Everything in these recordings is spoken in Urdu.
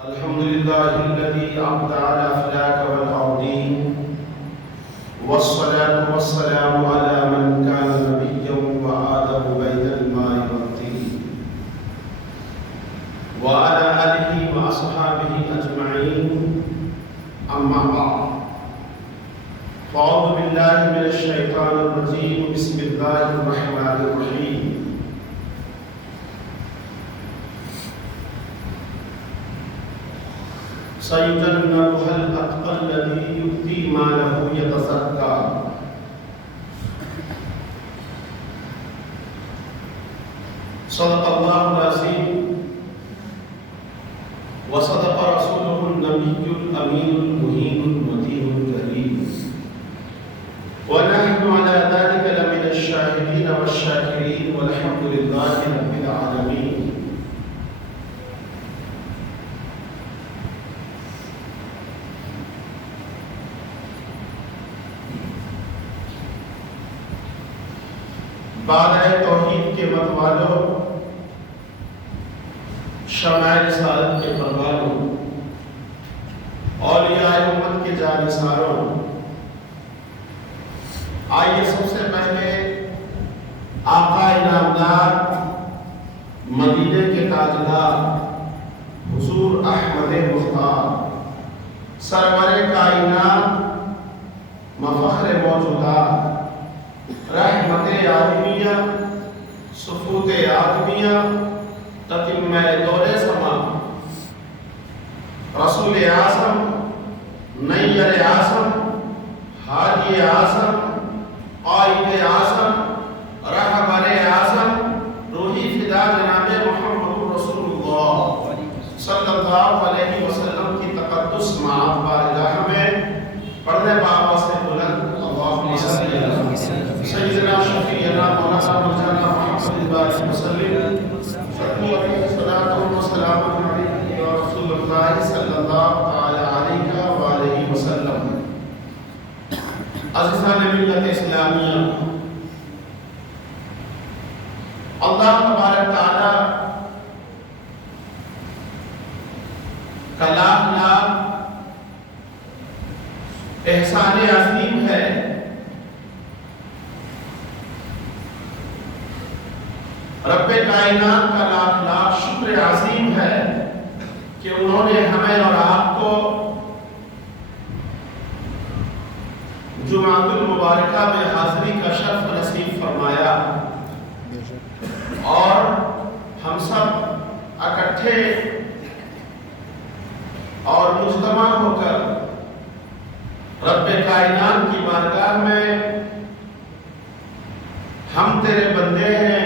الحمد لله الذي أبدع الأفلاك والأرضين والصلاة والسلام على من كان نبيا وآدم بين الماء والطين وعلى آله وأصحابه أجمعين أما بعد فأعوذ بالله من الشيطان الرجيم بسم الله الرحمن الرحيم سيجنبها الأتقى الذي يؤتي ماله يتزكى صدق الله العظيم وصدق رسوله النبي الأمين المهين المتين الكريم ونحن على ذلك لمن الشاهدين والشاكرين والحمد لله رب العالمين. بادۂ توحید کے متوالوں، شمع رسالت کے پروانوں، اولیاء امت کے جانثاروں، آئیے سب سے پہلے آقا انعامدار مدینے کے تاجدار حضور احمد مختار سرور کائنات مفخر موجودات رحمت عالمیہ سفوت آدمیہ تتمہ دور سما رسول اعظم نیر اعظم ہادی اعظم قائد اعظم رہبر اعظم روحی فدا جناب محمد رسول اللہ صلی اللہ علیہ وسلم کی تقدس معاف بارگاہ میں پڑھنے بابا سے بلند اللہم صلی اللہ سیدنا شفیعنا مولانا مرجانا محمد بارک وسلم ختم علیہ الصلوۃ والسلام علیہ یا رسول اللہ صلی اللہ علیہ وآلہ وسلم. عزیزان ملت اسلامیہ، اللہ تبارک تعالی کا لاکھ لاکھ احسان عظیم ہے رب کائنات کا لاکھ لاکھ شکر عظیم ہے کہ انہوں نے ہمیں اور آپ کو جمعۃ المبارکہ میں حاضری کا شرف نصیب فرمایا اور ہم سب اکٹھے اور مجتمع ہو کر رب کائنات کی بارگاہ میں ہم تیرے بندے ہیں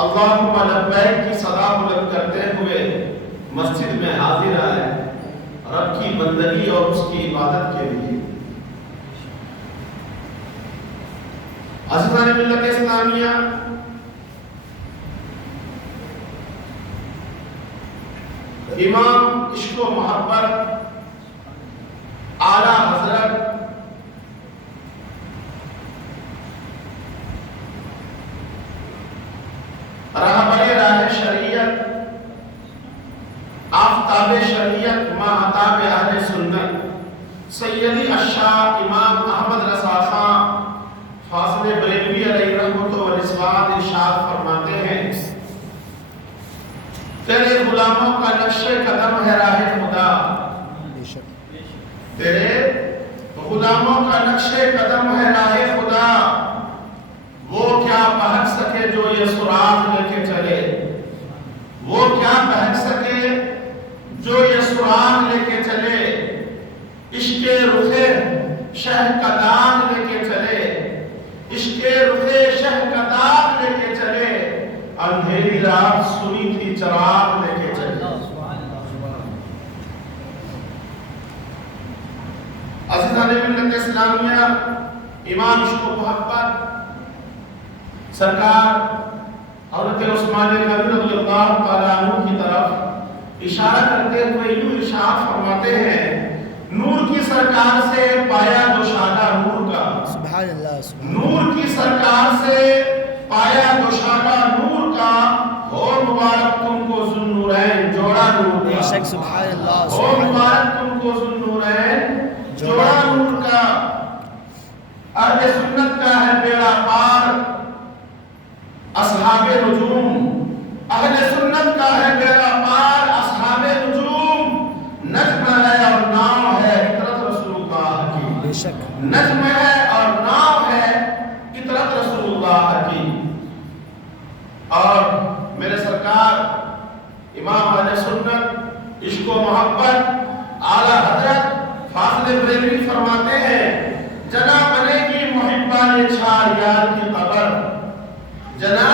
اللہم لبیک کی صدا بلند کرتے ہوئے مسجد میں حاضر آئے رب کی بندگی اور اس کی عبادت کے لیے. عزیزان ملت اسلامیہ، امام عشق و محبت اعلیٰ حضرت رہبر راہ شریعت آفتاب شریعت ماہتاب اہل سنت سیدی الشاہ امام احمد رضا خان فاضل بریلوی علیہ رحمت و رضوان ارشاد فرماتے ہیں، تیرے غلاموں کا نقش قدم ہے راہ خدا، تیرے غلاموں کا نقش قدم ہے راہ خدا، وہ کیا بہک سکے جو یہ سراغ لے کے چلے، وہ کیا بہک سکے جو یہ سراغ لے کے چلے، عشق رخ شہ کا داغ لے کے چلے، عشق رخ شہ کا داغ لے کے چلے، اندھیری رات سنی تھی چراغ لے کے چلے. عزیزان ملت اسلامیہ، امام عشق و محبت سرکار حضرت عثمان غنی رضی اللہ تعالیٰ عنہ کی طرف اشارہ کرتے ہوئے یوں ارشاد فرماتے ہیں، نور کی سرکار سے پایا دوشادہ نور کا، سبحان اللہ، نور کی سرکار سے پایا دوشادہ نور کا، ہو مبارک تم کو ذوالنورین جوڑا نور بے کا، شک سبحان اللہ اور سبحان اللہ. مبارک تم کو ذوالنورین جوڑا نور کا. اہل سنت کا ہے بیڑا پار اصحاب نجوم، اہل سنت کا ہے بیڑا پار اصحاب نجوم. نجم ہے اور ناؤ ہے اطرت رسول اللہ کی، بے شک نجم ہے اور ناؤ ہے اطرت رسول اللہ کی. اور میرے سرکار امام اہل سنت عشق و محبت اعلی حضرت فاضل بریلوی فرماتے ہیں جنا بنے گی محبان چھار یار کی قبر، جنا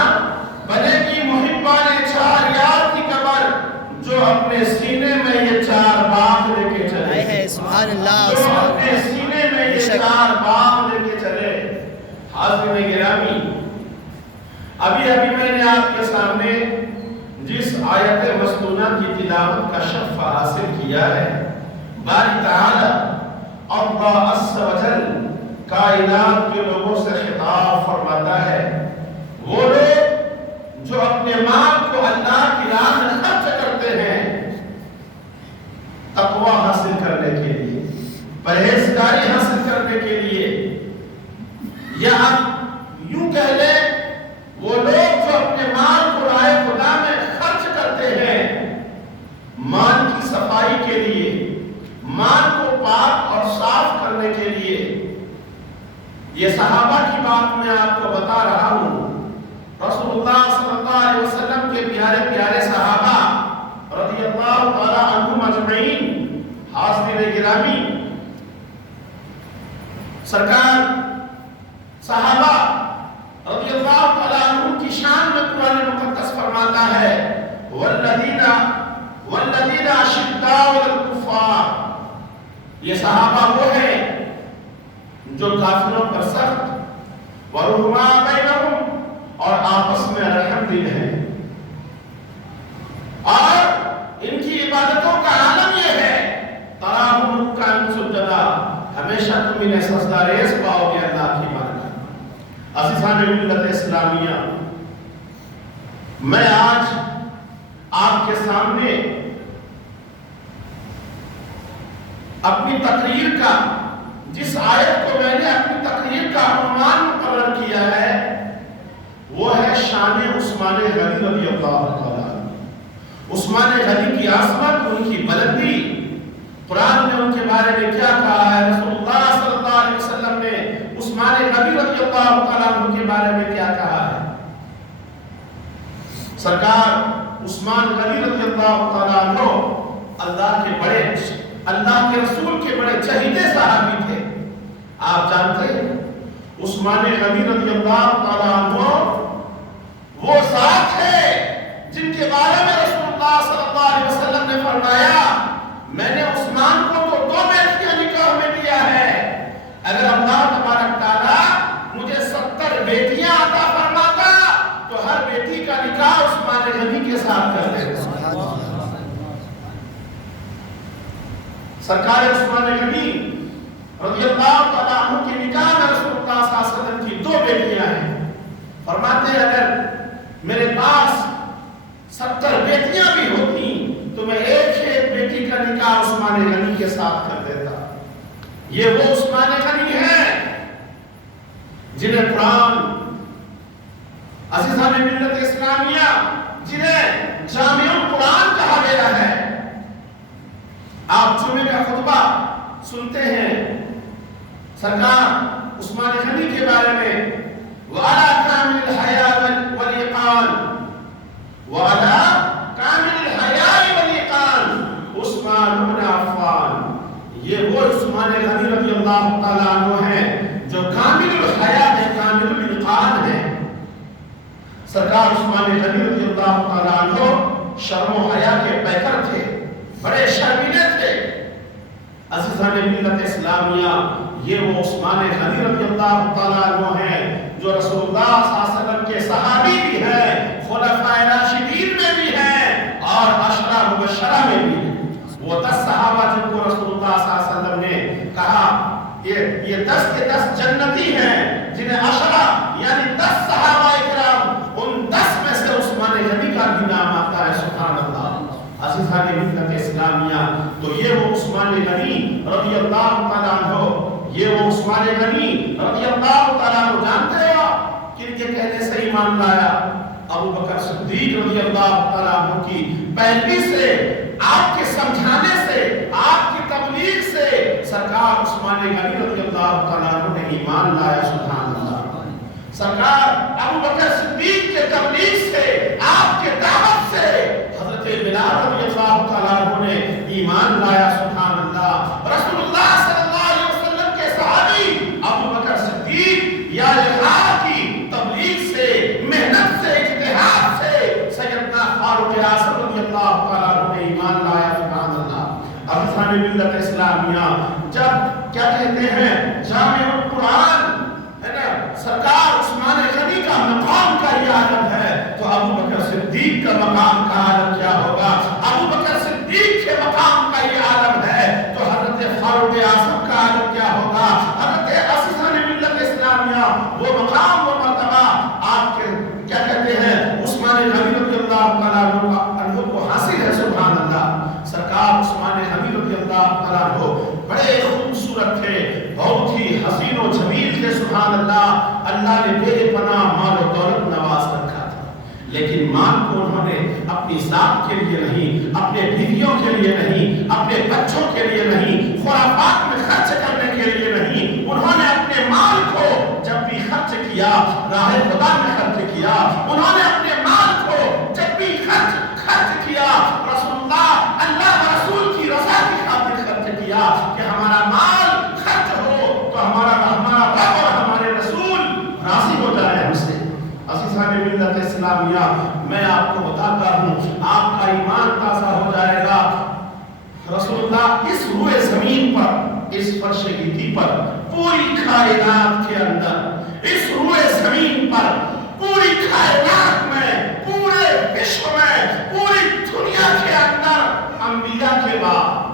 بنے گی محبان چھار یار کی قبر، جو اپنے سینے میں یہ چار باغ لے کے چلے، ہے سبحان اللہ جو سبحان اپنے اللہ. سینے میں بے یہ شک. چار باغ لے کے چلے. حاضرین گرامی، ابھی میں نے آپ کے سامنے جس آیت مستونہ کی تلاوت کا شرف حاصل کیا ہے، باری تعالی اللہ عز و جل کائنات کے لوگوں سے خطاب فرماتا ہے. وہ لوگ جو اپنے مال کو اللہ کی راہ میں خرچ کرتے ہیں تقوی حاصل کرنے کے لیے، پرہیزگاری حاصل کرنے کے لیے، یا آپ یوں کہہ لیں وہ لوگ جو اپنے مال کو راہ خدا میں خرچ کرتے ہیں مال کی صفائی کے لیے، مال کو پاک اور صاف کرنے کے لیے. یہ صحابہ کی بات میں آپ کو بتا رہا ہوں. رسول اللہ صلی اللہ علیہ وسلم کے پیارے پیارے صحابہ رضی اللہ تعالی عنہم اجمعین. حاضرین گرامی، سرکار صحابہ رضی اللہ تعالی عنہم کی شان میں قرآن مقدس فرماتا ہے والذین اشداء علی الکفار. یہ صحابہ وہ ہیں جو کافروں پر سخت ورحماء بینہم اور آپس میں رحم دل ہیں. اور ان کی عبادتوں کا عالم یہ ہے تراہم رکعا سجدا، ہمیشہ تم انہیں سجدہ ریز پاؤ گے اللہ کی بارگاہ. عزیزان ملت اسلامیہ، میں آج آپ کے سامنے اپنی تقریر کا، جس آیت کو میں نے اپنی تقریر کا عنوان مقرر کیا ہے وہ ہے شان عثمان غنی رضی اللہ تعالیٰ. عثمان غنی کی عظمت، ان کی بلندی، قرآن نے ان کے بارے میں کیا کہا ہے، رسول اللہ صلی اللہ علیہ وسلم نے عثمان غنی رضی اللہ تعالیٰ عنہ کے بارے میں کیا کہا ہے. سرکار عثمان غنی رضی اللہ تعالیٰ عنہ اللہ کے بڑے، اللہ کے رسول کے بڑے چہیتے صحابی تھے. آپ جانتے ہیں عثمان غنی رضی اللہ تعالیٰ عنہ وہ ذات ہے جن کے بارے میں رسول اللہ صلی اللہ علیہ وسلم نے فرمایا میں نے عثمان کو تو 2 بیٹیاں نکاح میں دیا ہے، اگر اللہ تبارک تعالیٰ مجھے 70 بیٹیاں عطا فرماتا تو ہر بیٹی کا نکاح عثمان غنی کے ساتھ کر دیتا. سرکار عثمان غنی رضی اللہ تعالیٰ عنہ کی نکاح میں رسول اللہ صلی اللہ علیہ وسلم کی 2 بیٹیاں ہیں. فرماتے ہیں اگر میرے پاس 70 بیٹیاں بھی ہوتی تو میں ایک بیٹی کا نکاح عثمان غنی کے ساتھ کر دیتا. یہ وہ عثمان غنی ہیں جنہیں قرآن، عزیزان ملت اسلامیہ، جنہیں جامع القرآن کہا گیا ہے. آپ جمعے کا خطبہ سنتے ہیں، سرکار عثمان غنی کے بارے میں وَعَلَى كَامِلِ الْحَيَاءِ وَالْإِقَانِ، وَعَلَى كَامِلِ الْحَيَاءِ وَالْإِقَانِ عثمان بن عفان. یہ وہ عثمان غنی رضی اللہ تعالیٰ عنہ ہیں جو کامل الحیاء ہے، کامل الاتقان ہے. سرکار عثمان غنی رضی اللہ تعالیٰ عنہ شرم و حیا کے پیکر تھے، بڑے شرمیلے تھے. عزیزان ملت اسلامیہ، یہ وہ عثمان غنی رضی اللہ تعالیٰ عنہ ہیں جو رسول اللہ صلی اللہ علیہ وسلم کے صحابی بھی ہیں، خلفائے راشدین میں بھی ہیں اور عشرہ مبشرہ میں بھی ہیں. وہ 10 صحابہ جن کو رسول اللہ صلی اللہ علیہ وسلم نے کہا یہ 10 کے 10 جنتی ہیں، جنہیں عشرہ یعنی 10 صحابہ اکرام، ان 10 میں سے عثمان غنی کا بھی نام آتا ہے. سبحان اللہ. عزیزان ملت اسلامیہ، تو یہ وہ عثمان غنی رضی اللہ تعالیٰ عنہ، یہ وہ عثمان غنی رضی اللہ تعالیٰ عنہ جانتے ہو کن کے کہنے سے ایمان لایا؟ ابو بکر صدیق رضی اللہ تعالیٰ عنہ کی پیروی سے، آپ کے سمجھانے سے، آپ کی تبلیغ سے سرکار عثمان غنی رضی اللہ تعالیٰ عنہ نے ایمان لایا۔ سبحان اللہ۔ سرکار ابو بکر صدیق کے تبلیغ سے، آپ کے دعوت سے حضرت بلال رضی اللہ تعالیٰ عنہ نے ایمان لایا۔ سبحان اللہ۔ رسول اللہ صلی اللہ علیہ وسلم کے صحابی ابو بکر صدیق یا اللہ کی تبلیغ سے، محنت سے، اجتہاد سے سیدنا فاروق اعظم رضی اللہ تعالیٰ عنہ نے ایمان لایا۔ سبحان اللہ۔ اب سامع ملت اسلامیہ، جب کیا کہتے ہیں جامع القرآن ہے نا، سرکار عثمان غنی کا مقام کا یہ عالم ہے، تو ابو بکر صدیق کا مقام کا عالم کیا ہوگا؟ ابو بکر صدیق کے مقام کا یہ عالم ہے، تو حضرت فاروق اعظم کا عالم کیا ہوگا؟ حضرت عزیزان ملت اسلامیہ، وہ مقام و مرتبہ آپ کے کیا کہتے ہیں عثمان غنی رضی اللہ تعالیٰ عنہ کو حاصل ہے۔ سبحان اللہ۔ سرکار عثمان غنی رضی اللہ تعالیٰ عنہ بڑے خوبصورت تھے، بہت ہی حسین و جمیل تھے۔ سبحان اللہ۔ اللہ نے بے پناہ مال و دولت نواز رکھا تھا، لیکن مال کو انہوں نے اپنی ذات کے لیے نہیں، اپنے بیویوں کے لیے نہیں، اپنے بچوں کے لیے نہیں، خرافات میں خرچ کرنے کے لیے نہیں، انہوں نے اپنے مال کو جب بھی خرچ کیا راہ خدا میں خرچ کیا، انہوں نے اپنے مال کو جب بھی خرچ کیا اللہ و رسول کی رضا کی خاطر خرچ کیا، کہ ہمارا مال خرچ ہو تو ہمارا رب اور ہمارے رسول راضی ہو جائے ہم سے۔ عزیزان ملت اسلامیہ، میں آپ کو بتاتا ہوں، آپ کا ایمان تازہ ہو جائے گا۔ رسول اللہ اس روئے زمین پر، اس فرش گیتی پر، پوری کائنات کے اندر، اس روئے زمین پر، پوری کائنات میں، پورے وشو میں، پوری دنیا کے اندر انبیاء کے بعد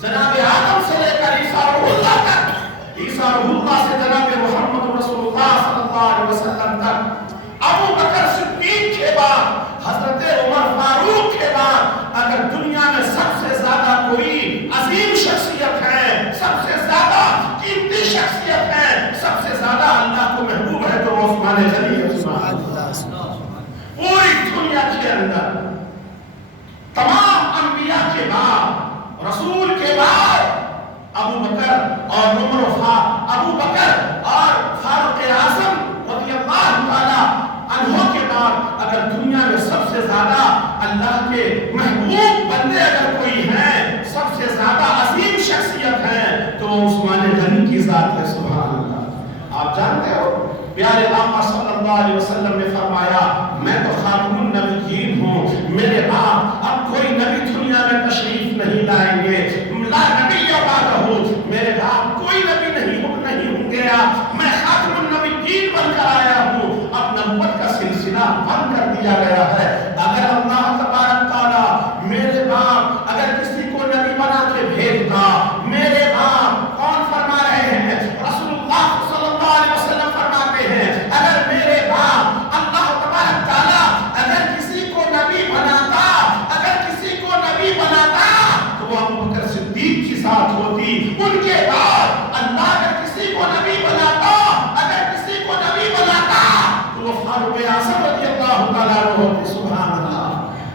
جناب آدم سے لے کر عیسیٰ روح اللہ تک، عیسیٰ روح اللہ سے جناب محمد رسول اللہ صلی اللہ علیہ وسلم تک، ابو بکر صدیق کے بعد، حضرت عمر فاروق کے بعد، اگر دنیا میں سب سے زیادہ کوئی عظیم شخصیت ہے، سب سے زیادہ قیمتی شخصیت ہے، سب سے زیادہ اللہ کو محبوب ہے، تو وہ عثمان غنی ہے۔ سبحان اللہ۔ پوری دنیا کے اندر تمام انبیاء کے بعد، رسول کے بعد، ابو بکر اور ابو بکر اور فاروق اعظم رضی اللہ تعالی عنہ کے بعد اگر دنیا میں سب سے زیادہ اللہ کے محبوب بندے اگر کوئی ہیں، سب سے زیادہ عظیم شخصیت ہے، تو وہ عثمان غنی کی ذات ہے۔ سبحان اللہ۔ آپ جانتے ہو پیارے آقا صلی اللہ علیہ وسلم نے فرمایا، میں تو خاتم النبیین ہوں، میرے بعد اب کوئی نبی دنیا میں تشریف نہیں لائیں گے، لا نبی بعدہ، میرے بعد کوئی نبی نہیں ہوں گے، میں خاتم النبیین بن کر آیا ہوں، اب نبوت کا سلسلہ بند کر دیا گیا ہے۔ اگر اللہ تبارک تعالی میرے بعد اگر کسی کو نبی بنا کے بھیجتا، میرے بعد کون فرما رہے ہیں؟ رسول اللہ صلی اللہ علیہ وسلم فرماتے ہیں، اگر میرے بعد اللہ تبارک تعالی اگر کسی کو نبی بناتا، اگر کسی کو نبی بناتا، تو وہ ابو بکر صدیق کی ذات ہوتی۔ ان کے بعد اللہ اگر کسی کو نبی بناتا، اگر کسی کو نبی بناتا، تو وہ فاروق اعظم رضی اللہ تعالیٰ عنہ ہوتے۔ سبحان اللہ۔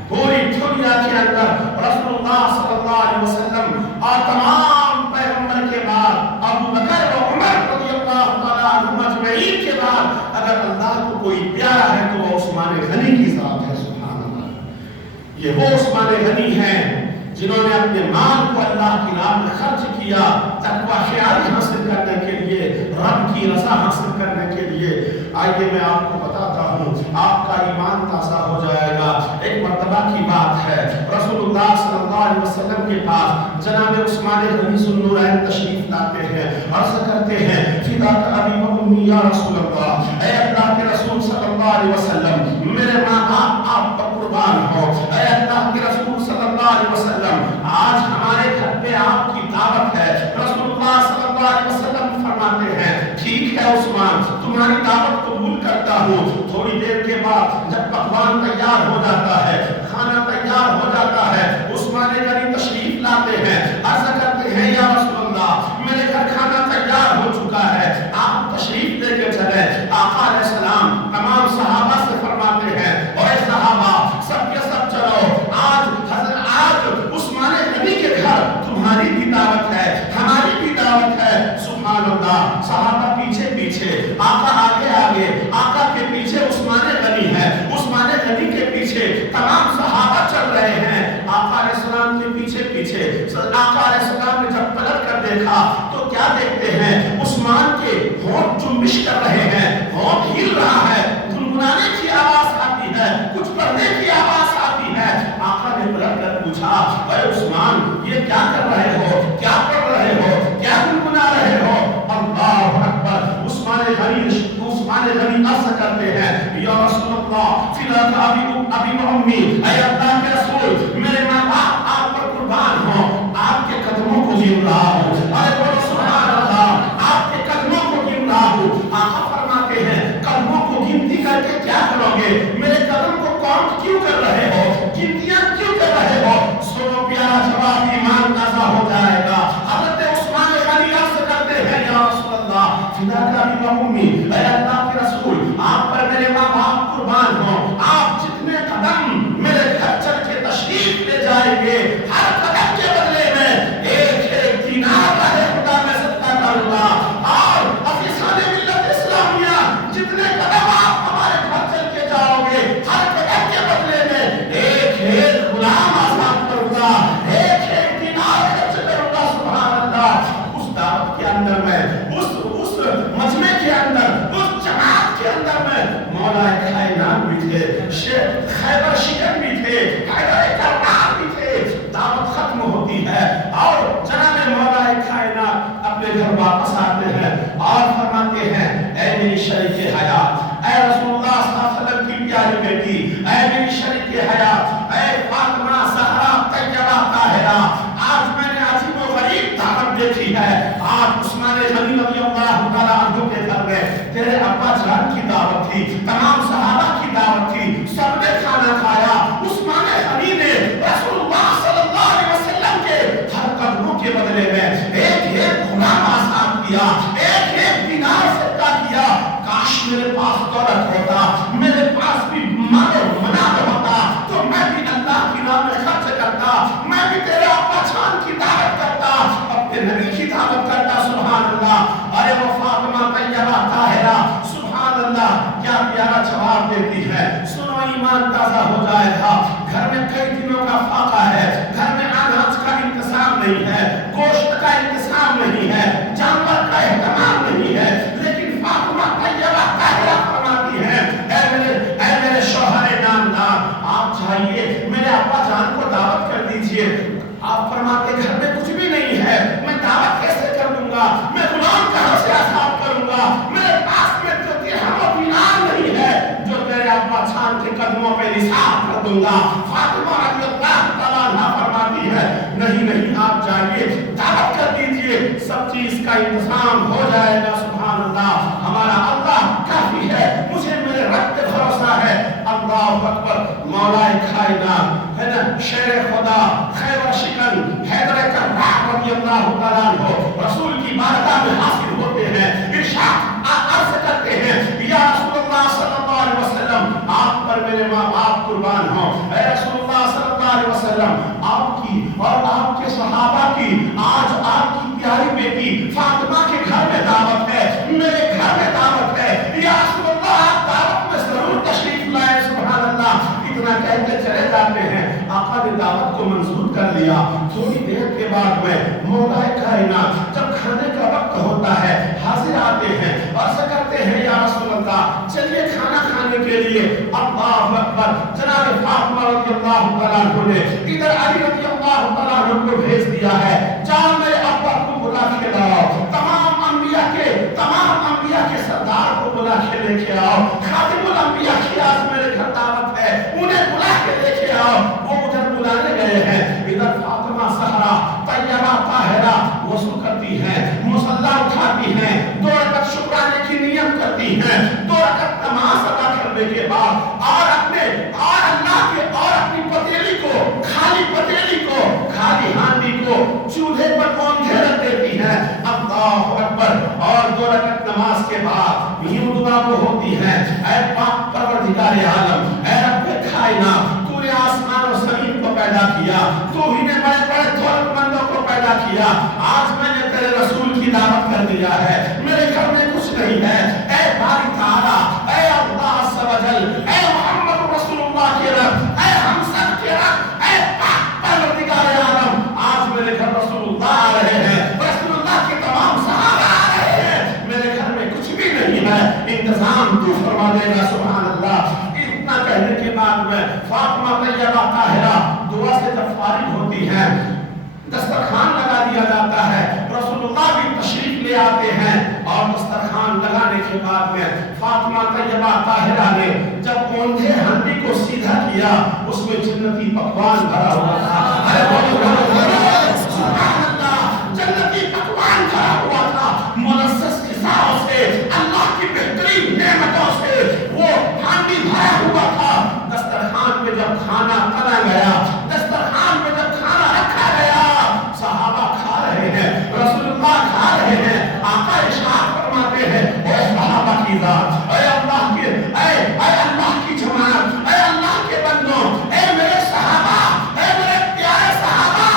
پوری دنیا کے اندر رسول اللہ صلی اللہ علیہ وسلم اور تمام پیغمبر کے بعد ابو بکر و عمر رضی اللہ تعالیٰ عنہ اجمعین کے بعد اگر اللہ کو کوئی پیارا ہے تو وہ عثمان غنی کی ذات ہے۔ سبحان اللہ۔ یہ وہ عثمان غنی ہیں جنہوں نے اپنے مال کو اللہ کی راہ میں خرچ کیا، تقوی خیالی حاصل کرنے کے لیے، رب کی رضا حاصل کرنے کے لیے۔ آئیے میں آپ کو بتاتا ہوں، آپ کا ایمان تازہ ہو جائے گا۔ ایک مرتبہ کی بات ہے، رسول اللہ صلی اللہ علیہ وسلم کے پاس جناب عثمان غنی ذو النورین تشریف لاتے ہیں، عرض کرتے ہیں، فداک ابی و امی یا رسول اللہ، اے اللہ کے رسول صلی اللہ علیہ وسلم، میرے ماں باپ آپ پر قربان ہو، اے اللہ کے رسول صلی اللہ علیہ وسلم، آج ہمارے گھر میں آپ کی دعوت ہے۔ رسول اللہ صلی اللہ علیہ وسلم فرماتے ہیں، ٹھیک ہے عثمان، تمہاری دعوت قبول کرتا ہوں۔ تھوڑی دیر کے بعد جب پکوان تیار تیار ہو جاتا ہے، کھانا تیار ہو جاتا ہے، عثمان غنی تشریف لاتے ہیں، عرض کرتے ہیں یا رسول اللہ میرے گھر کھانا تیار ہو چکا ہے، آپ تشریف لے کے چلے۔ آقا علیہ السلام تمام صحابہ سے فرماتے ہیں اے صحابہ سب کے سب چلو، آج عثمان غنی کے گھر تمہاری بھی دعوت ہے، ہماری بھی دعوت ہے۔ سبحان اللہ، صحابہ پیچھے پیچھے، آقا آگے آگے، آقا کے پیچھے عثمان غنی ہے، عثمان غنی کے پیچھے تمام صحابہ چل رہے ہیں، آقا علیہ السلام کے پیچھے پیچھے۔ آقا علیہ السلام نے جب پلٹ کر دیکھا تو کیا دیکھتے ہیں؟ عثمان کے ہونٹ جنبش کر رہے ہیں، ہونٹ ہل رہا ہے، گنگنانے کی آواز آتی ہے، کچھ پڑھنے کی آواز آتی ہے۔ آقا نے پلٹ کر پوچھا اے عثمان یہ کیا کر رہے ہو، کیا پڑھ رہے ہو، کیا گنگنا رہے ہو؟ اللہ اکبر۔ عثمان غنی عرض کرتے ہیں یا رسول اللہ فداک ابی و امی، اے اللہ کے رسول میرے ماں باپ آپ پر قربان ہوں، آپ کے قدموں کو گن رہا ہوں، ارے بولو سبحان اللہ، آپ کے قدموں کو گن رہا ہوں۔ آقا فرماتے ہیں قدموں کو گنتی کر کے کیا کرو گے؟ میرے قدم کو کاؤنٹ کیوں کر رہے ہو، گنتیاں کیوں کر رہے ہو؟ سنو پیارا جواب، ایمان تازہ ہو جائے گا۔ حضرت عثمان غنی عرض کرتے ہیں یا رسول اللہ فداک ابی و امی، اے اللہ کے رسول آپ پر میرے ماں باپ قربان ہوں، آپ جتنے قدم میرے گھر چل کے تشریف لے جائیں گے ہر قدم کے بدلے میں ایک دینار رہے خدا میں صدقہ کروں گا، اور عزیزان ملت اسلامیہ جتنے قدم آپ ہمارے گھر چل کے جاؤ گے ہر قدم کے بدلے میں ایک غلام آزاد کروں گا، ایک دینار خرچ کروں گا۔ سبحان اللہ۔ اس دعوت کے اندر میں، اس مجمع کے اندر، اس جماعت کے اندر میں مولا کائنات بھی تھے، خیبر شکن بھی تھے، حیدر کرار بھی تھے۔ دعوت ختم ہوتی ہے اور جناب مولا کائنات اپنے گھر واپس آتے ہیں اور فرماتے ہیں اے میری شریک حیات، اے رسول اللہ صلی اللہ علیہ وسلم کی پیاری بیٹی، اے میری شریک حیات، اے فاطمہ زہرا طیبہ طاہرہ، آج میں نے عجیب و غریب دعوت دیکھی ہے۔ آج عثمان غنی رضی اللہ تعالیٰ عنہ کے گھر میں تیرے ابا جان کی دعوت تھی، تمام صحابہ کی دعوت تھی، سب نے کھانا کھایا۔ عثمان غنی نے رسول اللہ صلی اللہ علیہ وسلم کے ہر قدموں کے بدلے میں ایک غلام آزاد کیا، ایک دینار صدقہ کیا۔ کاش میرے پاس دولت ہوتا، میرے پاس بھی مال و منال ہوتا تو میں بھی اللہ کی راہ میں خرچ کرتا، میں بھی تیرے ابا جان کی دعوت کرتا، اپنے نبی کی دعوت کرتا۔ سبحان اللہ۔ ارے وہ فاطمہ طیبہ طاہرہ سبحان اللہ کیا پیارا جواب دیتی ہے۔ سنو ایمان تازہ ہو جائے گا۔ گھر میں کئی دنوں کا فاقہ ہے، گھر میں اناج کا انتظام نہیں ہے، گوشت کا انتظام نہیں ہے، جانور کا اہتمام نہیں ہے، لیکن فاطمہ طیبہ طاہرہ فرماتی ہے اے میرے شوہر نامدار آپ چاہیے میرے ابا جان کو دعوت کر دیجئے۔ آپ فرماتے گھر میں کچھ بھی نہیں ہے، میں دعوت کیسے کر دوں گا، میں غلام کہاں سے آزاد کروں گا، میرے پاس میں تو درہم و دینار نہیں ہے جو تیرے ابا جان کے قدموں پہ نثار کر دوں گا۔ فاطمہ رضی اللہ تعالیٰ عنہ فرماتی ہے نہیں آپ جائیے دعوت کر دیجئے، سب چیز کا انتظام ہو جائے گا۔ سبحان اللہ، ہمارا اللہ کافی ہے، مجھے میرے رب پہ بھروسہ ہے۔ اللہ اکبر۔ مولا کائنات ہے نا، شیر خدا، خیبر شکن، حیدر کرار رضی اللہ تعالیٰ عنہ رسول کی بارگاہ میں حاضر ہوتے ہیں، ارشاد عرض کرتے ہیں یا رسول اللہ صلی اللہ علیہ وسلم آپ پر میرے ماں باپ قربان ہوں۔ اے رسول اللہ صلی اللہ علیہ وسلم آپ کی اور آپ کے صحابہ کی آج آپ کی پیاری بیٹی فاطمہ کے گھر میں دعوت ہے، میرے گھر میں دعوت ہے، یا رسول اللہ آپ دعوت میں ضرور تشریف لائیں۔ سبحان اللہ۔ اتنا کہتے چلے جاتے ہیں، آقا نے دعوت کو منظور کر لیا۔ تھوڑی دیر کے بعد میں مولا کائنات جب کھانے کا وقت ہوتا ہے حاضر آتے ہیں اور سے کرتے ہیں یا رسول اللہ چلیے کھانا کھانے کے لیے۔ اللہ اکبر۔ جناب فاطمہ رضی اللہ تعالیٰ عنہ نے ادھر علی رضی اللہ تعالیٰ عنہ کو بھیج دیا ہے، جاؤ میرے ابا کو بلا کے لاؤ، تمام انبیاء کے سردار کو بلا کے لے کے آؤ، خاتم الانبیاء کی آج میرے گھر دعوت ہے، انہیں بلا کے لے کے آؤ۔ وہ ادھر بلانے گئے ہیں، ادھر فاطمہ زہرا طیبہ طاہرہ وضو کرتی ہیں، مصلی اٹھاتی ہیں، 2 رکعت شکرانے کی نیت کرتی ہیں، 2 رکعت نماز ادا کرنے کے بعد اور اللہ کے بعد یوں دعا وہ ہوتی ہے، اے پاک پروردگار عالم، اے رب کائنات، تو نے آسمان و زمین کو پیدا کیا، تو ہی نے بڑے بڑے دولت مندوں کو پیدا کیا، آج میں نے تیرے رسول کی دعوت کر دیا ہے، میرے گھر میں کچھ نہیں ہے، اے باری تعالیٰ، اے اللہ عز و جل، اے محمد رسول اللہ کے رب، اے ہم سب کے رب، اے پاک پروردگار عالم، آج میرے گھر رسول اللہ آ رہے ہیں، رسول اللہ کے تمام صحابہ آ رہے ہیں، میرے گھر میں کچھ بھی نہیں ہے، انتظام تو فرما دے گا سبحان اللہ۔ اتنا کہنے کے بعد میں فاطمہ طیبہ طاہرہ دعا سے جب فارغ ہوتی ہیں، دسترخوان لگا دیا جاتا ہے، رسول اللہ بھی تشریف لے آتے ہیں، اور دسترخوان لگانے کے بعد میں فاطمہ طیبہ طاہرہ نے جب اوندھے ہنڈی کو سیدھا کیا، اس میں جنتی پکوان بھرا ہوا تھا، سبحان اللہ، جنتی پکوان بھرا ہوا تھا، ملذذ غذاؤں سے، اللہ کی بہترین نعمتوں سے وہ ہانڈی بھرا ہوا تھا۔ دسترخوان پہ جب کھانا تلا گیا، دسترخوان پہ جب کھانا رکھا گیا، صحابہ کھا رہے ہیں، رسول اللہ کھا رہے ہیں، آقا ارشاد فرماتے ہیں، اے صحابہ کی ذات، اے اللہ کی، اے اللہ کی جماعت، اے اللہ کے بندوں، اے میرے صحابہ، اے میرے پیارے صحابہ،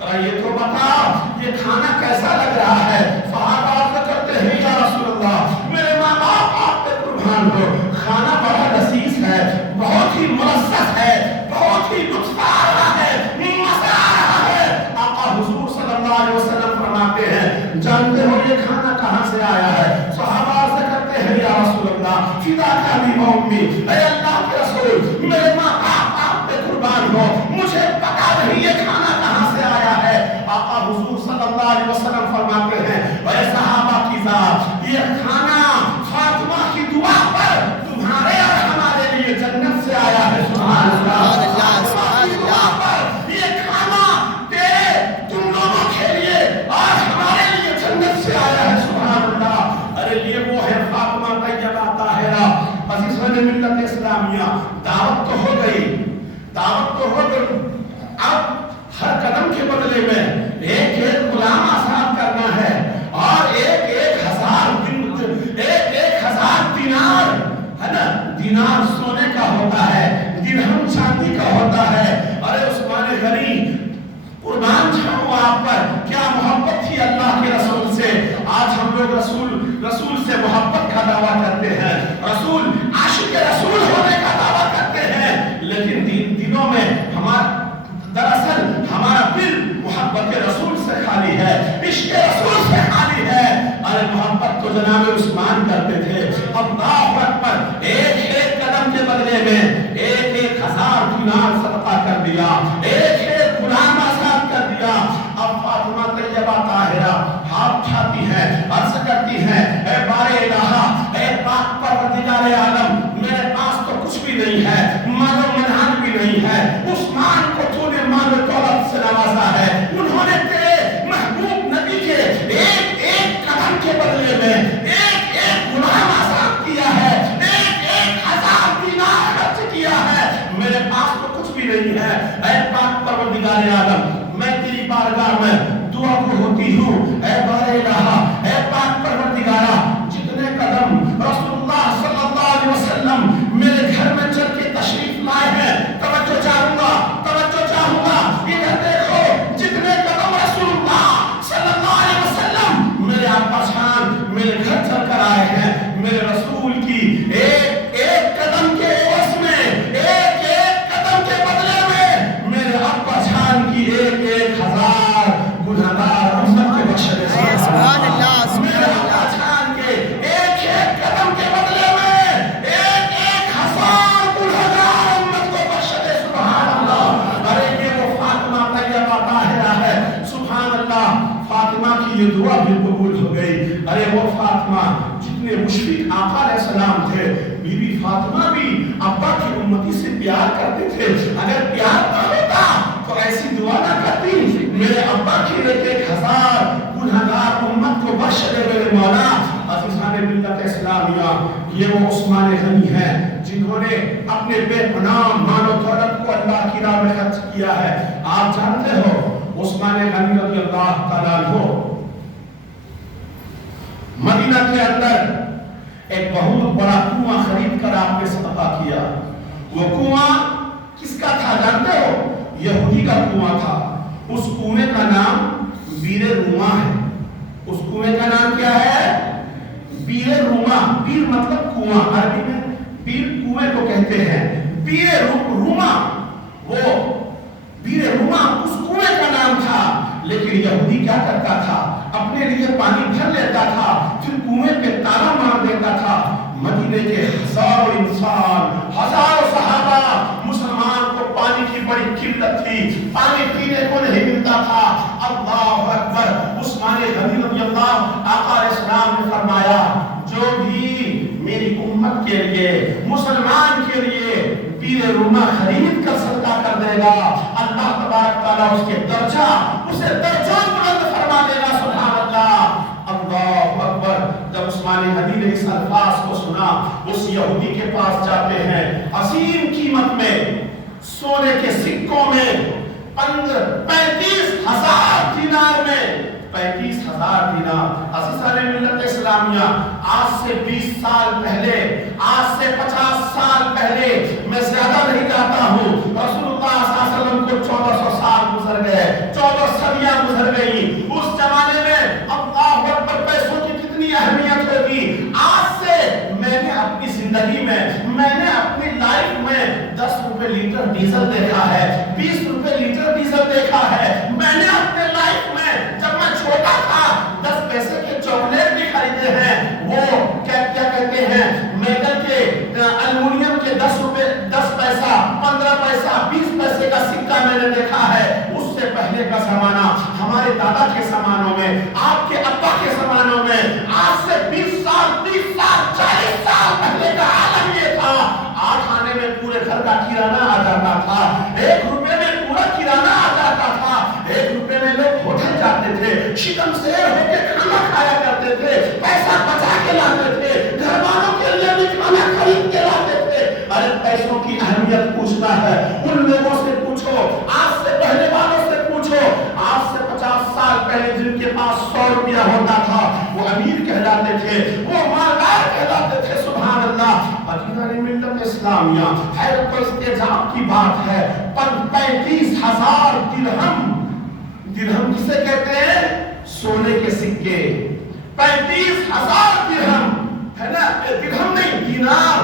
ذرا یہ تو بتاؤ یہ کھانا کیسا لگ رہا ہے؟ صحابہ عرض کرتے ہیں یا رسول اللہ، میرے ماں باپ آپ پہ قربان ہو، کھانا بڑا لذیذ ہے، بہت ہی ملذذ ہے، بہت ہی لطف آ رہا ہے، مزہ آ رہا ہے۔ آقا حضور صلی اللہ علیہ وسلم فرماتے ہیں، جانتے ہو یہ کھانا کہاں سے آیا ہے؟ صحابہ عرض کرتے ہیں یا رسول اللہ، فداک ابی و امی، اے اللہ کے رسول، میرے ماں باپ آپ پہ قربان ہو، مجھے پتا نہیں یہ کھانا کہاں سے آیا ہے۔ آقا حضور صلی اللہ علیہ وسلم فرماتے ہیں، اے صحابہ کی ذات، یہ کھانا فاطمہ کی دعا پر تمہارے اور ہمارے لیے جنت سے آیا ہے، سبحان اللہ، سبحان اللہ، یہ کھانا تیرے تم لوگوں کے لیے اور ہمارے لیے جنت سے آیا ہے، سبحان اللہ۔ ارے یہ وہ ہے فاطمہ طیبہ طاہرہ۔ عزیزان ملت اسلامیہ، دعوت تو ہو گئی، دعوت تو ہو گئی، اب ہر قدم کے بدلے میں ایک ایک غلام آزاد کرنا ہے، اور ایک ایک ہزار دینار ہے نا، دینار سونے کا ہوتا ہے، درہم چاندی کا ہوتا ہے۔ ارے عثمان غنی قربان جاؤں آپ پر، کیا محبت تھی اللہ کے رسول سے۔ آج ہم لوگ رسول سے محبت کا دعویٰ کرتے ہیں، رسول عاشق رسول ہونے کا دعویٰ کرتے ہیں، لیکن دنوں میں دراصل ہمارا دل محبت رسول سے خالی ہے، عشق رسول سے خالی ہے۔ ارے محبت تو جناب عثمان کرتے تھے، اللہ اکبر، ایک ایک قدم کے بدلے میں ایک ایک ہزار دینار صدقہ کر دیا، ایک ایک غلام آزاد کر دیا۔ اب فاطمہ طیبہ طاہرہ ہاتھ اٹھاتی ہے، عرض کرتی ہے، اے بارے الہا، اے پاک پروردگار عالم، میرے پاس تو کچھ بھی نہیں ہے، مال و منال بھی نہیں ہے، عثمان کو تو نے مال و دولت سے نوازا ہے، انہوں نے تیرے محبوب نبی کے ایک ایک قدم کے بدلے میں ایک ایک غلام آزاد کیا ہے، ایک ایک ہزار دینار خرچ کیا ہے، میرے پاس تو کچھ بھی نہیں ہے۔ اے پاک پروردگار عالم، میں تیری بارگاہ میں دعا کو ہوتی ہوں، اے بارے الہا، اے پاک پروردگارہ، جتنے قدم رسول اللہ صلی اللہ علیہ وسلم میرے گھر میں چل کے تشریف لائے ہیں، توجہ چاہوں گا، ادھر دیکھو، جتنے قدم رسول اللہ صلی اللہ علیہ وسلم میرے آقا جان میرے گھر چل کر آئے ہیں، میرے رسول کی ایک ایک قدم کے عوض میں، ایک ایک قدم کے بدلے میں میرے آقا جان کی ایک ایک ہزار گنہگار امت کے بخشنے سے، سبحان اللہ، میرے آقا جان کے ایک ایک قدم کے بدلے میں ایک ایک ہزار گنہگار امت کو بخشنے، سبحان اللہ۔ ارے یہ وہ فاطمہ طیبہ طاہرہ ہے، سبحان اللہ۔ فاطمہ کی یہ دعا بھی قبول ہو گئی۔ ارے وہ فاطمہ جتنے مشفق آقا علیہ السلام تھے، بی بی فاطمہ بھی ابا کی امتی سے پیار کرتے تھے، اگر پیار نہ ہوتا تو ایسی دعا نہ کرتی، میرے ابا کی ایک ایک ہزار گنہگار امت کو بخش دے میرے مولا۔ عزیزان ملت اسلامیہ، یہ وہ عثمان غنی ہیں جنہوں نے اپنے بے پناہ مال و دولت کو اللہ کی راہ میں خرچ کیا ہے۔ آپ جانتے ہو عثمان غنی رضی اللہ تعالیٰ عنہ مدینہ کے اندر ایک بہت بڑا کنواں خرید کر آپ نے صدقہ کیا. وہ کنواں کس کا تھا جانتے ہو؟ یہودی کا کنواں تھا. اس کنویں کا نام بیر روما ہے. اس کنویں کا نام کیا ہے؟ بیر روما. بیر مطلب کنواں، عربی میں بیر کنویں کو کہتے ہیں. بیر روما، وہ بیر روما اس کنویں کا نام تھا. لیکن یہودی کیا کرتا تھا؟ اپنے لیے پانی بھر لیتا تھا، پھر کنویں پہ تالا مار دیتا تھا. مدینے کے ہزاروں انسان، ہزاروں صحابہ، مسلمان کو پانی کی بڑی قلت تھی، پانی پینے کو نہیں ملتا تھا. اللہ اکبر. عثمان غنی رضی اللہ آقا علیہ السلام نے فرمایا جو بھی میری امت کے لیے، مسلمان کے لیے بیر روما خرید کر صدقہ کر دے گا، اللہ تبارک تعالیٰ اس کے درجہ، اسے درجات بلند فرما دے گا. سبحان اللہ. اللہ اکبر. جب عثمان غنی نے اس الفاظ کو سنا، اس یہودی کے پاس جاتے ہیں. عظیم قیمت میں سونے کے سکوں میں 35,000 دینار میں 35,000 دینار. عزیزان ملت اسلامیہ، آج سے 20 سال پہلے، آج سے 50 سال پہلے، میں زیادہ نہیں کہتا ہوں، رسول اللہ صلی اللہ علیہ وسلم کو 1400 سال گزر گئے، 14 صدیاں گزر گئی. اس زمانے میں اللہ اکبر پیسوں کی کتنی اہمیت ہوگی. آج سے میں نے اپنی زندگی میں، میں نے اپنی لائف میں 10 روپے لیٹر ڈیزل دیکھا ہے، 20 روپے لیٹر ڈیزل دیکھا ہے. میں نے اپنے لائف میں جب میں چھوٹا تھا 10 پیسے کے چاکلیٹ بھی خریدے ہیں. وہ کیا کہتے ہیں، میٹل کے الومینیم کے 10 روپے، 10 پیسہ، 15 پیسہ، 20 پیسے کا سکہ میں نے دیکھا ہے. اس سے پہلے کا زمانہ، ہمارے دادا کے زمانوں میں، آپ کے ابا کے زمانوں میں، آج سے 20 سال، 30 سال، 40 سال پہلے کا عالم یہ تھا. 8 آنے میں پورے گھر کا کرانہ آ جاتا تھا. 1 روپے میں پورا کرانہ آ جاتا تھا. 1 روپے میں لوگ ہوٹل جاتے تھے، شکم سیر ہو کے کھانا کھایا کرتے تھے، پیسہ بچا کے لاتے تھے، گھر والوں کے لیے بھی کھانا خرید کے لاتے تھے. ارے پیسوں کی اہمیت پوچھنا ہے ان لوگوں سے پوچھو، آج سے پہلے والوں سے پوچھو. آج سے 50 سال پہلے جن کے پاس 100 روپیہ ہوتا تھا وہ امیر کہلاتے تھے، وہ مالدار کہلاتے تھے. سبحان اللہ. عزیزان ملت اسلامیہ، حیرت و استعجاب کی بات ہے، 35,000 درہم. درہم کسے کہتے ہیں؟ سونے کے سکے. 35,000 درہم ہے نا، درہم نہیں، دینار.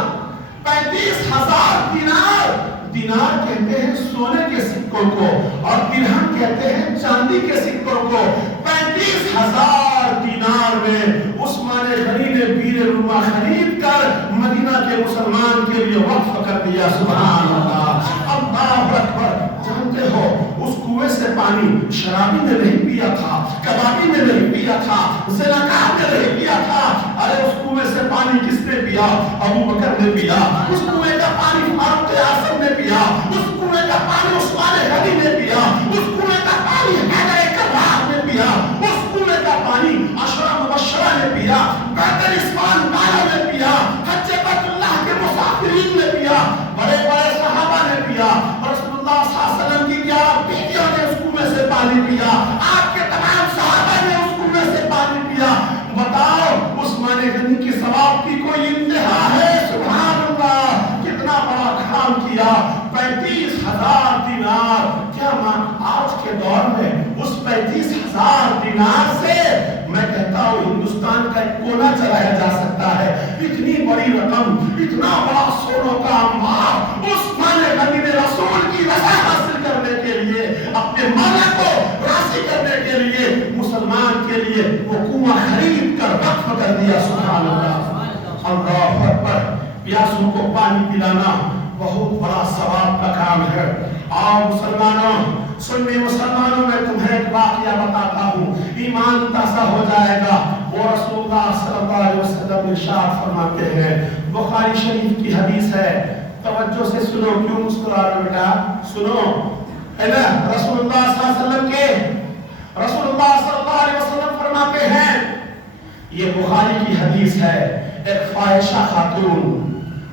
35,000 دینار. دینار کہتے ہیں سونے کے سکوں کو، اور درہم کہتے ہیں چاندی کے سکوں کو. 35,000 دینار میں عثمان غنی نے بیر روما خرید کر مدینہ کے مسلمان کے لیے وقف کر دیا. سبحان اللہ. اللہ اکبر. جانتے ہو اس کنویں سے پانی شرابی نے نہیں پیا تھا، کبابی نے نہیں پیا تھا، زناکار نے نہیں پیا تھا. ارے اس کنویں سے پانی کس نے پیا؟ ابو بکر نے پیا. اس کنویں کا پانی فاروق اعظم نے پیا. اس کنویں کا پانی عثمان غنی نے پیا. اس کنویں کا پانی حیدر کرار نے پیا. اس کنویں کا پانی عشرہ مبشرہ نے پیا، بیت الاسمان والوں نے پیا، حج بیت اللہ کے مسافرین نے پیا، بڑے بڑے صحابہ نے پیا. رسول اللہ صلی اللہ علیہ وسلم کی 11 بیٹیوں نے اس کنویں سے پانی پیا. آپ کے تمام صحابہ نے اس کنویں سے پانی پیا. بتاؤ عثمان غنی کی ثواب کی کوئی انتہا ہے؟ سبحان اللہ. کتنا بڑا کام کیا. 35,000 دینار. کیا آج کے دور میں اس 35,000 دینار سے میں کہتا ہوں ہندوستان کا ایک کونا چلایا جا سکتا ہے. اتنی بڑی رقم، اتنا بڑا سونوں کا انبار عثمان غنی نے رسول کی رضا حاصل کرنے کے لیے، اپنے مولا کو راضی کرنے کے لیے، مسلمان کے لیے وہ کنواں خرید کر وقف کر دیا. سبحان اللہ. اللہ اکبر. پیاسوں کو پانی پلانا بہت بڑا ثواب کا کام ہے. اور مسلمانوں، سنی مسلمانوں میں تمہیں ایک واقعہ بتاتا ہوں، ایمان تازہ ہو جائے گا. وہ رسول اللہ صلی اللہ علیہ وسلم ارشاد فرماتے ہیں، بخاری شریف کی حدیث ہے، توجہ سے سنو. کیوں مسکرا رہے ہو بیٹا؟ سنو. ہے نا، رسول اللہ صلی اللہ علیہ وسلم کے، رسول اللہ صلی اللہ علیہ وسلم فرماتے ہیں، یہ بخاری کی حدیث ہے، ایک فاحشہ خاتون.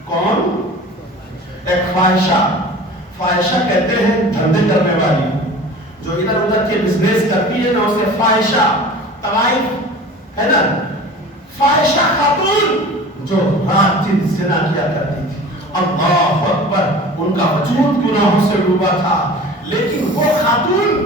کون؟ ایک فاحشہ. فاحشہ کہتے ہیں دھندے کرنے والی، جو ادھر ادھر کے بزنس کرتی ہے نا اسے فاحشہ، طوائف ہے نا. فاحشہ خاتون جو رات دن زنا کیا کرتی تھی. اللہ اکبر. ان کا وجود گناہوں سے ڈوبا تھا. لیکن وہ خاتون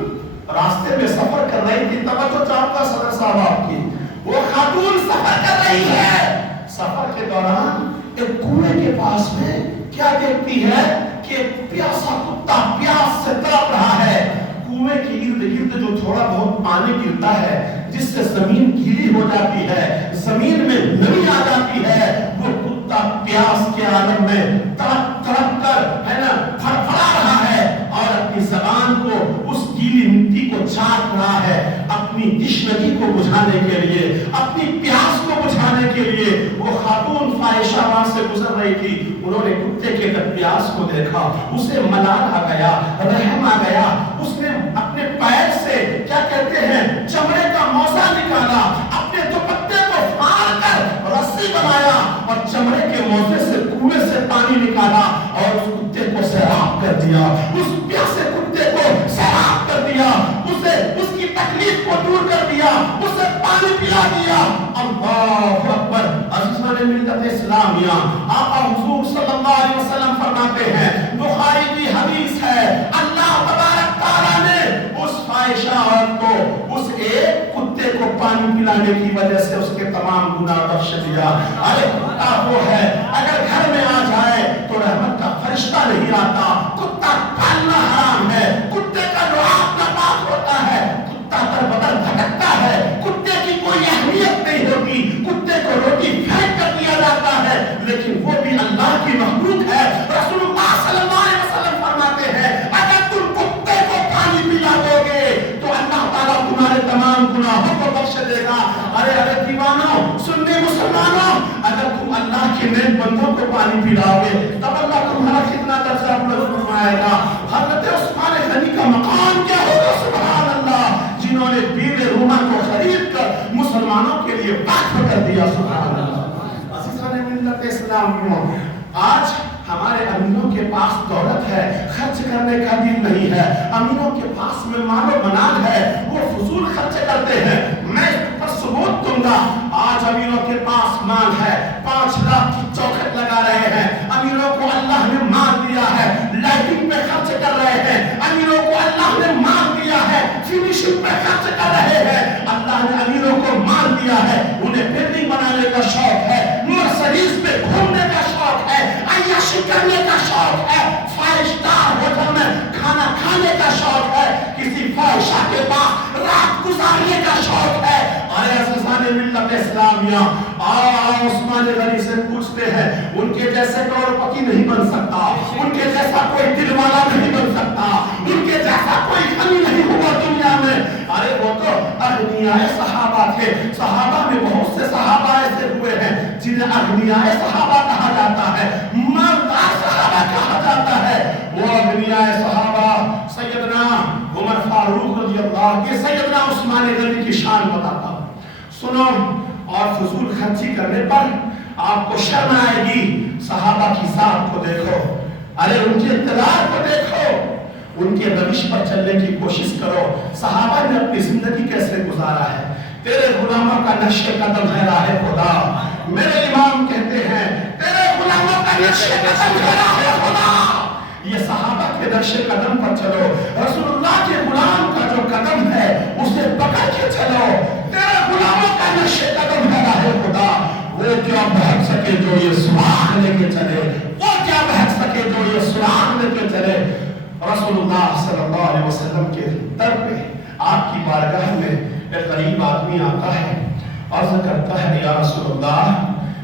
راستے میں سفر کر رہی تھی. توجہ چاہوں گا صدر صاحب آپ کی. وہ خاتون سفر کر رہی ہے. سفر کے دوران ایک کنویں کے پاس میں کیا دیکھتی ہے کہ پیاسا کتا پیاس سے تڑپ رہا ہے. کنویں کے ارد گرد جو تھوڑا بہت پانی گرتا ہے جس سے زمین گیلی ہو جاتی ہے, زمین میں نمی آ جاتی ہے, وہ کتا پیاس کے عالم میں تڑپ تڑپ کر ہے نا پھڑپھڑا رہا ہے اور اپنی زبان کو اس گیلی مٹی کو چاٹ رہا ہے اپنی تشنگی کو بجھانے کے لیے, اپنی پیاس کو بجھانے کے لیے. وہ خاتون فاحشہ وہاں سے گزر رہی تھی. انہوں نے کتے کے پیاس کو دیکھا, اسے ملال آ گیا, رحم آ گیا. اس نے اپنے پیر سے کیا کہتے ہیں چمڑے کا موزہ نکالا, اپنے دوپٹے کو پھاڑ کر رسی بنایا اور چمڑے کے موزے سے کنویں سے پانی نکالا اور اس کتے کو سیراب کر دیا. اس پیاسے کتے کو سیراب کر دیا, اسے اس کی تکلیف کو دور کر دیا, اسے پانی پلا دیا. اللہ اکبر. عزیزان ملت اسلامیہ, آقا حضور صلی اللہ علیہ وسلم فرماتے ہیں, بخاری کی حدیث ہے, اللہ تبارک تعالیٰ نے اس فاحشہ عورت کو اس ایک کتے کو پانی پلانے کی وجہ سے اس کے تمام گناہ بخش دیا. ارے کتا وہ ہے اگر گھر میں آ جائے تو رحمت کا فرشتہ نہیں آتا. کتا پالنا حرام ہے, کتے کا لعاب ناپاک ہوتا ہے, کتا در بدر بھٹکتا ہے, کتے کی کوئی اہمیت نہیں ہوتی, کتے کو روٹی پھینک کر دیا جاتا ہے, لیکن وہ بھی اللہ کی مخلوق ہے. رسول اللہ صلی اللہ علیہ وسلم فرماتے ہیں اگر تم کتے کو پانی پلا دو گے تو اللہ تعالیٰ تمہارے تمام گناہوں کو بخش دے گا. ارے دیوانوں, سننے مسلمانوں, اگر تم اللہ کے نیک بندوں کو پانی پلاؤ گے تب اللہ تمہارا کتنا درجہ بلند فرمائے گا. حضرت عثمان غنی کا مقام کیا ہوگا, سبحان اللہ, جنہوں نے بیر روما کو خرید کر مسلمانوں کے لیے وقف کر دیا. سبحان اللہ. عزیزان ملت اسلامیوں, آج ہمارے امینوں کے پاس دولت ہے, خرچ کرنے کا دل نہیں ہے. امینوں کے پاس میں مال و منال ہے, وہ فضول خرچ کرتے ہیں. میں اس پر ثبوت دوں گا. آج امینوں کے پاس مال ہے, 5 لاکھ کی چوکھٹ لگا رہے ہیں. امینوں کو اللہ نے مال دیا ہے, لائٹنگ پہ خرچ کر رہے ہیں. امینوں کو اللہ نے مال دیا ہے, فنیشنگ پہ خرچ کر رہے ہیں. اللہ نے امینوں کو مال دیا ہے, انہیں بلڈنگ بنانے کا شوق ہے, مرسڈیز پہ گھومنے کا شوق ہے, عیاشی کرنے کا شوق ہے, 5 اسٹار ہوٹل میں کھانا کھانے کا شوق ہے, کسی فاحشہ کے پاس رات گزارنے کا شوق ہے. ارے عزیزان ملت اسلامیہ, عثمان غنی سے پوچھتے ہیں, ان کے جیسے کروڑپتی نہیں بن سکتا, ان کے جیسا کوئی دل والا نہیں بن سکتا, ان کے جیسا کوئی غنی نہیں ہوا دنیا میں. ارے وہ تو اغنیاء صحابہ تھے. صحابہ میں بہت سے صحابہ ایسے ہوئے ہیں جنہیں اغنیاء صحابہ کہا جاتا ہے, مالدار صحابہ کہا جاتا ہے. وہ اغنیاء صحابہ سیدنا عمر فاروق رضی اللہ, یہ سیدنا عثمان غنی کی شان بتاتا. سنو, اور فضول خرچی کرنے پر آپ کو شرم آئے گی. صحابہ کی ذات کو دیکھو, ارے ان کے اقتدار کو دیکھو, ان کے روش پر چلنے کی کوشش کرو. صحابہ نے اپنی زندگی کیسے گزارا ہے. تیرے غلاموں کا نقش قدم ہے راہ خدا. میرے امام کہتے ہیں تیرے غلاموں کا نقش قدم ہے راہ خدا. یہ صحابہ کے نقش قدم پر چلو. رسول اللہ کے غلام کا جو قدم ہے اسے پکڑ کے چلو. تیرے غلاموں کا نقش قدم ہے راہ خدا. وہ کیا بہت سکے جو یہ سراغ لے کے چلے, وہ کیا بہت سکے جو یہ سراغ لے کے چلے. رسول اللہ صلی اللہ علیہ وسلم کے در پہ آپ کی بارگاہ میں ایک غریب آدمی آتا ہے, عرض کرتا ہے یا رسول اللہ,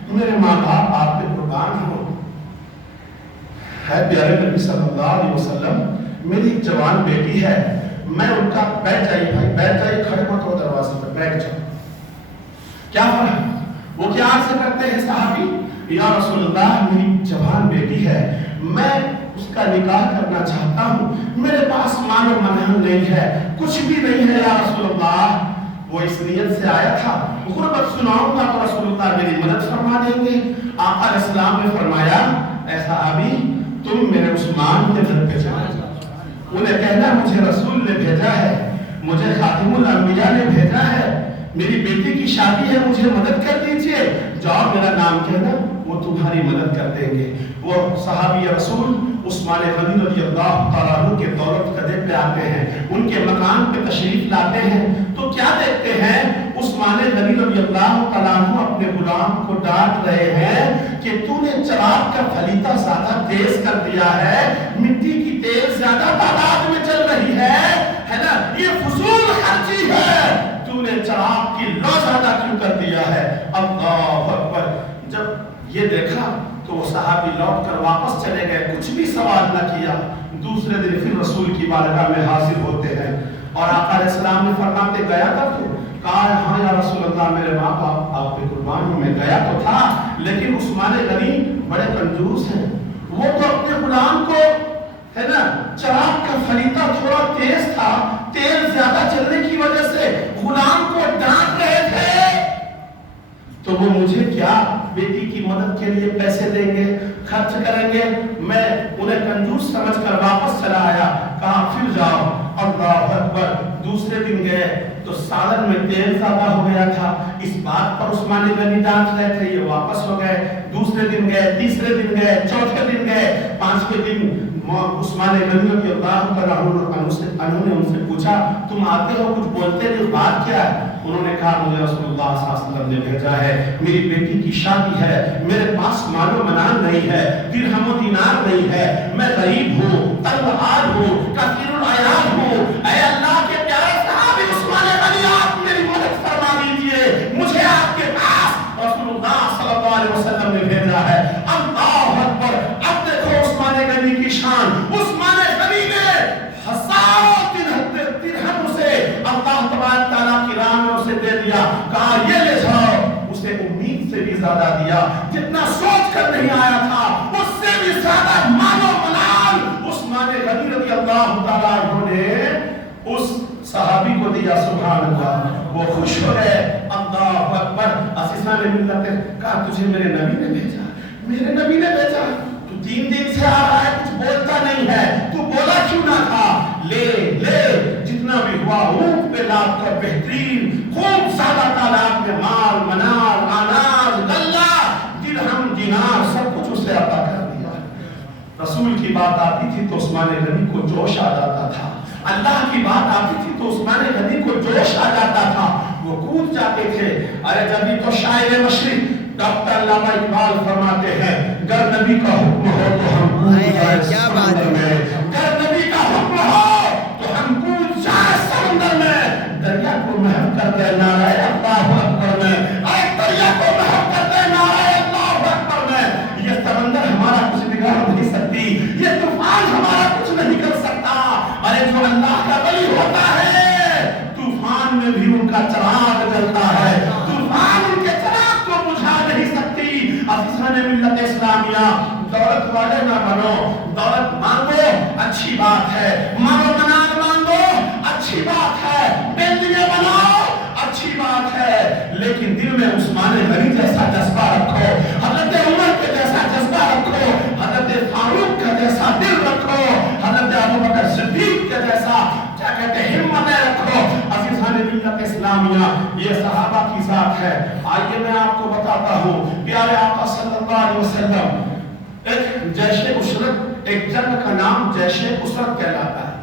میرے ماں باپ آپ پہ قربان ہو. ہے پیارے نبی صلی اللہ علیہ وسلم, میری ایک جوان بیٹی ہے, میں ان کا, بیٹھ جائیے بھائی, بیٹھ جائیے, کھڑے مت ہو دروازے پر, بیٹھ جاؤ. کیا فرق, وہ کیا عرض کرتے ہیں صحابی, یا رسول اللہ میری جوان بیٹی ہے, میں اس کا نکاح کرنا چاہتا ہوں, میرے پاس مال و منال نہیں ہے, کچھ بھی نہیں ہے یا رسول اللہ. وہ اس نیت سے آیا تھا غربت سناؤں گا تو رسول اللہ میری مدد فرما دیں گے. آقا علیہ السلام نے فرمایا, اے صحابی تم میرے عثمان کے گھر پہ جاؤ, انہیں کہنا مجھے رسول نے بھیجا ہے, مجھے خاتم الانبیاء نے بھیجا ہے, میری بیٹی کی شادی ہے, مجھے مدد کر دیجئے. جاؤ میرا نام کہنا, وہ تمہاری مدد کر دیں گے. وہ صحابی رسول عثمان غنی رضی اللہ تعالیٰ عنہ کے دولت قدے پہ آتے ہیں, ان کے مکان پہ تشریف لاتے ہیں, تو کیا دیکھتے ہیں, عثمان غنی رضی اللہ تعالیٰ عنہ اپنے غلام کو ڈانٹ رہے ہیں کہ تو نے چراغ کا فلیتا زیادہ تیز کر دیا ہے, مٹی کی تیل زیادہ تعداد میں چل رہی ہے نا, یہ فضول خرچی ہے, تو نے چراغ کی لو زیادہ کیوں کر دیا ہے. اللہ اکبر. جب یہ دیکھا تو وہ صحابی لوٹ کر واپس چلے گئے, کچھ بھی سوال نہ کیا. دوسرے دن پھر رسول کی بارگاہ میں حاضر ہوتے ہیں, اور آقا علیہ السلام نے فرماتے گیا تھا تو کہا ہاں یا رسول اللہ, میرے ماں باپ آپ کے قربان ہوں, میں گیا تو تھا, لیکن عثمان غنی بڑے کنجوس ہیں, وہ تو اپنے غلام کو ہے نا, چراغ کا فلیتا تھوڑا تیز تھا, تیل زیادہ چلنے کی وجہ سے غلام کو ڈانٹ رہے تھے, تو وہ مجھے کیا بیٹی کی مدد کے لیے پیسے دیں گے, خرچ کریں گے. میں انہیں کنجوس سمجھ کر واپس چلا آیا. کہا پھر جاؤ. اللہ اکبر. دوسرے دن گئے تو سالن میں تیل زیادہ ہو گیا تھا, اس بات پر عثمان غنی ڈانٹ رہے تھے, یہ واپس ہو گئے. دوسرے دن گئے, تیسرے دن گئے, چوتھے دن گئے, پانچویں دن عثمان غنی رضی اللہ تعالیٰ عنہ نے ان سے پوچھا تم آتے ہو کچھ بولتے نہیں, بات کیا ہے؟ انہوں نے کہا مجھے رسول اللہ صلی اللہ علیہ وسلم نے بھیجا ہے, میری بیٹی کی شادی ہے, میرے پاس مال و منال نہیں ہے, درہم و دینار نہیں ہے, میں غریب ہوں, تنگ حال ہوں, کثیر العیال ہوں. اے اللہ کے پیارے صحابی عثمان غنی, آپ میری مدد فرما دیجئے, مجھے آپ کے پاس رسول اللہ صلی اللہ علیہ وسلم نے بھیجا ہے. اللہ اکبر. اب دیکھو عثمان غنی کی شان. عثمان غنی نے ہزاروں درہم سے اللہ تبارک تعالیٰ کی راہ میں اسے دے دیا, کہا یہ لے جاؤ. اسے امید سے بھی زیادہ دیا, جتنا سوچ کر نہیں آیا تھا اس سے بھی زیادہ مال و منال عثمان غنی رضی اللہ تعالیٰ عنہ نے اس صحابی کو دیا. سبحان اللہ. وہ خوش ہو گئے. اللہ اکبر. عزیزان ملت نے کہا تجھے میرے نبی نے بھیجا, میرے نبی نے بھیجا, تو 3 دن سے آ رہا ہے, کچھ بولتا نہیں ہے, تو بولا کیوں نہ تھا؟ لے لے جتنا بھی ہوا اونٹ پہ لاد کر بہترین خوب زیادہ تعداد میں مال منال اناج غلہ درہم دینار سب کچھ اسے عطا کر دیا. رسول کی بات آتی تھی تو عثمان غنی کو جوش آ جاتا تھا, اللہ کی بات آتی تھی تو عثمان غنی کو جوش آ جاتا تھا, وہ کود جاتے تھے. ارے جبھی تو شاعر مشرق ڈاکٹر علامہ اقبال فرماتے ہیں گر نبی کا حکم ہو تو ہم کود جائے سمندر میں, گر نبی کا حکم ہو تو ہم کود جائے سمندر میں. دریا کو محو کر دے نعرہ اللہ اکبر میں, اے دریا کو محو کر دے نعرہ اللہ اکبر میں. یہ سمندر ہمارا کچھ بگاڑ نہیں سکتی, یہ طوفان ہمارا کچھ نہیں کر سکتا. ارے جو اللہ کا ولی ہوتا ہے طوفان میں بھی ان کا چراغ جلتا ہے, طوفان ان کے چراغ کو بجھا نہیں سکتی. عزیزان ملت اسلامیہ, دولت والے نہ بنو, دولت مانگو اچھی بات ہے, مال و منال مانگو اچھی بات ہے, بلڈنگیں بناؤ اچھی بات ہے, لیکن دل میں عثمان غنی جیسا جذبہ رکھو, حضرت عمر کے جیسا جذبہ رکھو, حضرت فاروق کا جیسا دل رکھو, حضرت ابوبکر صدیق کے جیسا کیا کہتے ہیں ہمتیں رکھو. عزیزان ملت اسلامیہ, یہ صحابہ کی ذات ہے. آئیے میں آپ کو بتاتا ہوں, پیارے آقا صلی اللہ علیہ وسلم, ایک جیش عسرت, ایک جنگ کا نام جیش عسرت کہلاتا ہے,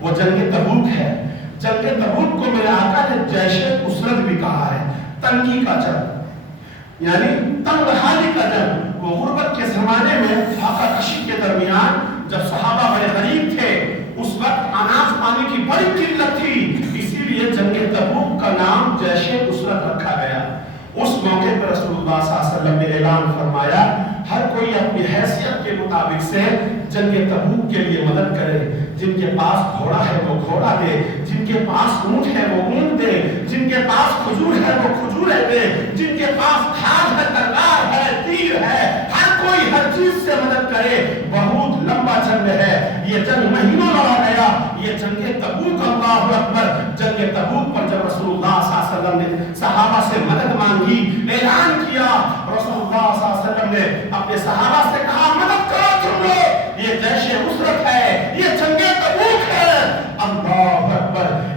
وہ جنگ تبوک ہے. جنگ تبوک کو میرے آقا نے جیش عسرت بھی کہا ہے, تنگی کا جنگ یعنی تنگ حالی کا جنگ. وہ غربت کے زمانے میں فاقہ کشی کے درمیان جب صحابہ بڑے غریب تھے, اس وقت اناج پانی کی بڑی قلت تھی, اسی لیے جنگ تبوک کا نام جیش عسرت رکھا گیا. اس موقع پر رسول اللہ صلی اللہ علیہ وسلم نے اعلان فرمایا ہر کوئی اپنی حیثیت کے مطابق سے جنگ تبوک کے لیے مدد کرے. جن کے پاس گھوڑا ہے وہ گھوڑا دے, جن کے پاس اونٹ ہے وہ اونٹ دے, جن کے پاس کھجور ہے وہ کھجوریں دے, جن کے پاس کھاد ہے, تلوار ہے, تیر ہے, ہر کوئی ہر چیز سے مدد کرے. بہت لمبا جنگ ہے, یہ جنگ مہینوں لڑا گیا. یہ جنگ تبوک, اللہ اکبر. جنگ تبوک پر جب رسول اللہ صلی اللہ علیہ وسلم نے صحابہ سے مدد مانگی, اعلان کیا, رسول اللہ صلی اللہ علیہ وسلم نے اپنے صحابہ سے کہا مدد کرو تم لوگ, یہ جیش عسرت ہے, یہ جنگ تبوک ہے. اللہ اکبر.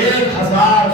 1000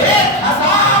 1000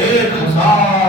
1000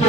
2